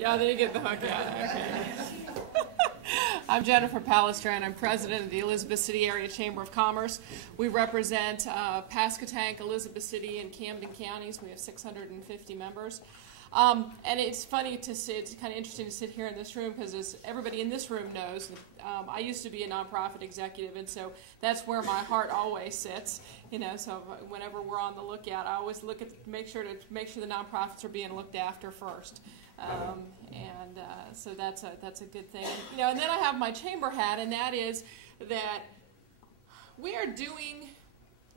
Yeah, they get the hook out. Okay. I'm Jennifer Palestrand. I'm president of the Elizabeth City Area Chamber of Commerce. We represent Pasquotank, Elizabeth City, and Camden counties. We have 650 members. And it's funny to sit, it's kind of interesting to sit here in this room because as everybody in this room knows, I used to be a nonprofit executive, and so that's where my heart always sits. You know, so whenever we're on the lookout, I always look at make sure the nonprofits are being looked after first. So that's a good thing. You know, and then I have my chamber hat, and that is that we are doing,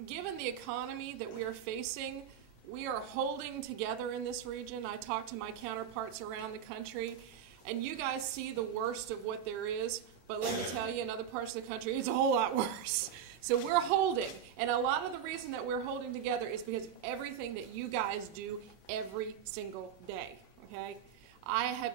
given the economy that we are facing, we are holding together in this region. I talk to my counterparts around the country, and you guys see the worst of what there is, but let me tell you, in other parts of the country, it's a whole lot worse. So we're holding, and a lot of the reason that we're holding together is because of everything that you guys do every single day, okay?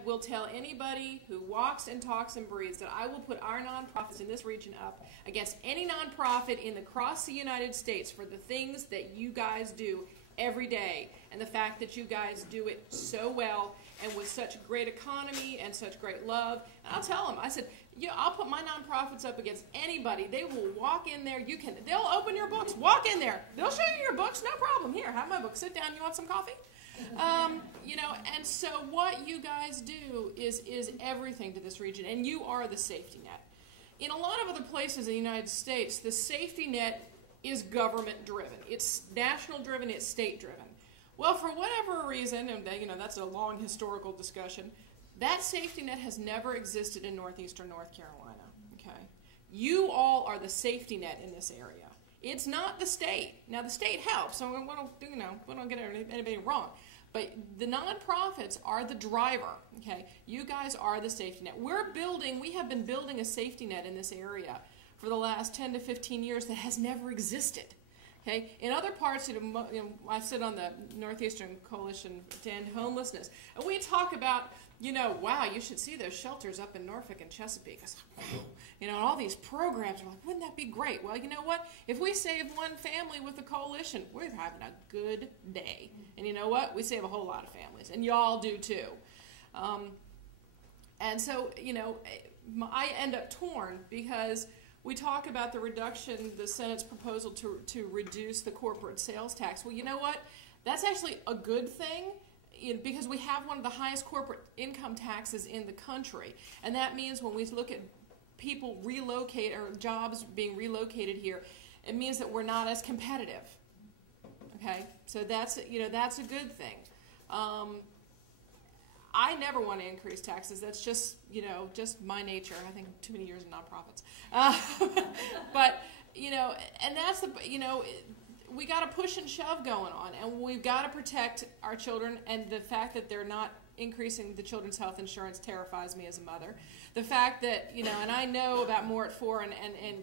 Will tell anybody who walks and talks and breathes that I will put our nonprofits in this region up against any nonprofit across the United States for the things that you guys do every day, and the fact that you guys do it so well and with such great economy and such great love. And I'll tell them, I said, yeah, I'll put my nonprofits up against anybody. They will walk in there. They'll open your books. Walk in there. They'll show you your books. No problem. Here, have my book. Sit down. You want some coffee? You know, and so what you guys do is everything to this region, and you are the safety net. In a lot of other places in the United States, the safety net is government driven. It's national driven, it's state driven. Well, for whatever reason, and you know, that's a long historical discussion, that safety net has never existed in northeastern North Carolina, okay? You all are the safety net in this area. It's not the state. Now, the state helps, so we don't get anybody wrong. But the nonprofits are the driver, okay? You guys are the safety net. We have been building a safety net in this area for the last 10 to 15 years that has never existed, okay? In other parts, I sit on the Northeastern Coalition to End Homelessness, and we talk about, you know, wow, you should see those shelters up in Norfolk and Chesapeake. It's like, wow, you know, and all these programs, we're like, wouldn't that be great? Well, you know what? If we save one family with the coalition, we're having a good day. And you know what? We save a whole lot of families, and y'all do too. And so, you know, I end up torn because we talk about the reduction, the Senate's proposal to reduce the corporate sales tax. Well, you know what? That's actually a good thing, because we have one of the highest corporate income taxes in the country. And that means when we look at people relocate or jobs being relocated here, it means that we're not as competitive. Okay? So that's, you know, that's a good thing. I never want to increase taxes. That's just, you know, just my nature. I think too many years in nonprofits. But, you know, and that's the, you know, we got a push and shove going on, and we've got to protect our children, and the fact that they're not increasing the children's health insurance terrifies me as a mother. The fact that, you know, and I know about More at 4 and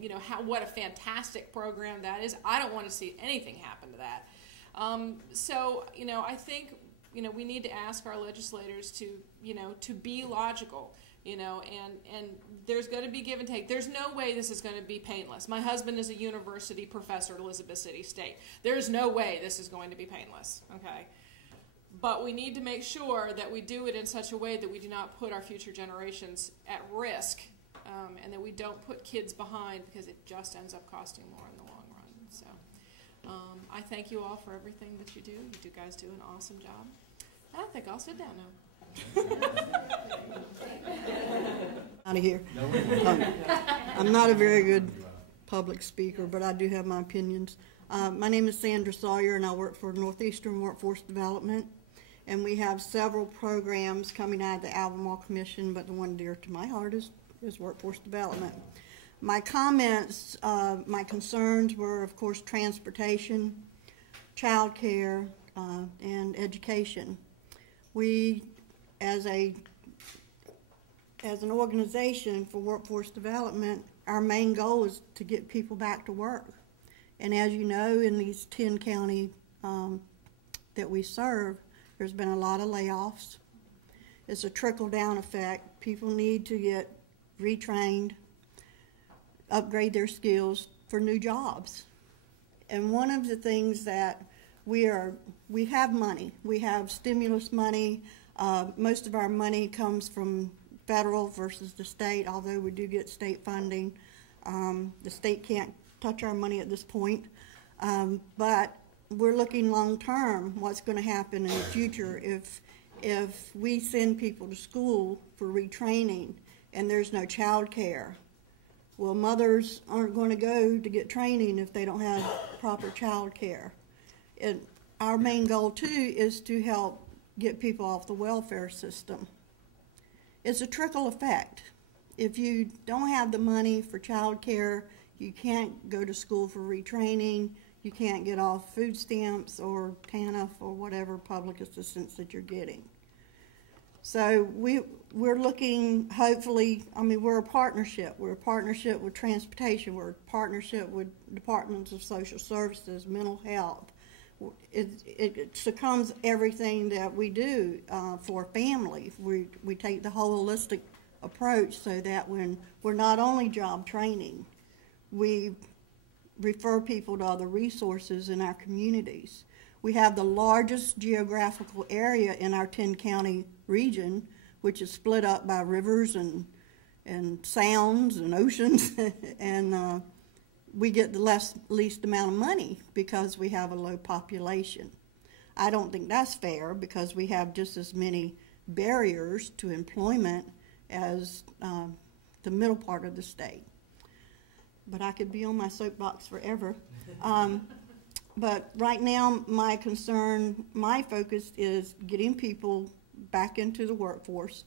you know, what a fantastic program that is. I don't want to see anything happen to that. So, you know, I think, you know, we need to ask our legislators to, you know, to be logical, you know, and there's going to be give and take. There's no way this is going to be painless. My husband is a university professor at Elizabeth City State. There's no way this is going to be painless, okay? But we need to make sure that we do it in such a way that we do not put our future generations at risk, and that we don't put kids behind, because it just ends up costing more in the long run. So I thank you all for everything that you do. You guys do an awesome job. I think I'll sit down now. Out of here. I'm not a very good public speaker, but I do have my opinions. My name is Sandra Sawyer, and I work for Northeastern Workforce Development. And we have several programs coming out of the Albemarle Commission, but the one dear to my heart is workforce development. My comments, my concerns were, of course, transportation, child care, and education. We, as an organization for workforce development, our main goal is to get people back to work. And as you know, in these 10 counties that we serve, there's been a lot of layoffs. It's a trickle-down effect. People need to get retrained, upgrade their skills for new jobs. And one of the things that we have money. We have stimulus money. Most of our money comes from federal versus the state, although we do get state funding. The state can't touch our money at this point, but we're looking long term, what's going to happen in the future if we send people to school for retraining and there's no child care. Well, mothers aren't going to go to get training if they don't have proper child care. Our main goal too is to help get people off the welfare system. It's a trickle effect. If you don't have the money for child care, you can't go to school for retraining, you can't get off food stamps or TANF or whatever public assistance that you're getting. So we're looking, hopefully, I mean, we're a partnership. We're a partnership with transportation. We're a partnership with departments of social services, mental health. It succumbs everything that we do for family. We take the holistic approach so that when we're not only job training, we refer people to other resources in our communities. We have the largest geographical area in our 10-county region, which is split up by rivers and sounds and oceans, and we get the least amount of money because we have a low population. I don't think that's fair because we have just as many barriers to employment as the middle part of the state. But I could be on my soapbox forever. But right now, my focus is getting people back into the workforce,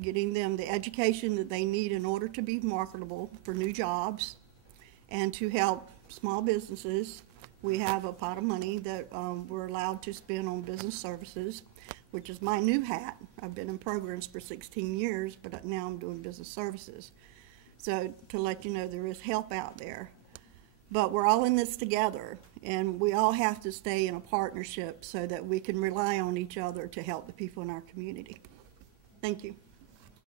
getting them the education that they need in order to be marketable for new jobs, and to help small businesses. We have a pot of money that we're allowed to spend on business services, which is my new hat. I've been in programs for 16 years, but now I'm doing business services. So to let you know, there is help out there. But we're all in this together, and we all have to stay in a partnership so that we can rely on each other to help the people in our community. Thank you.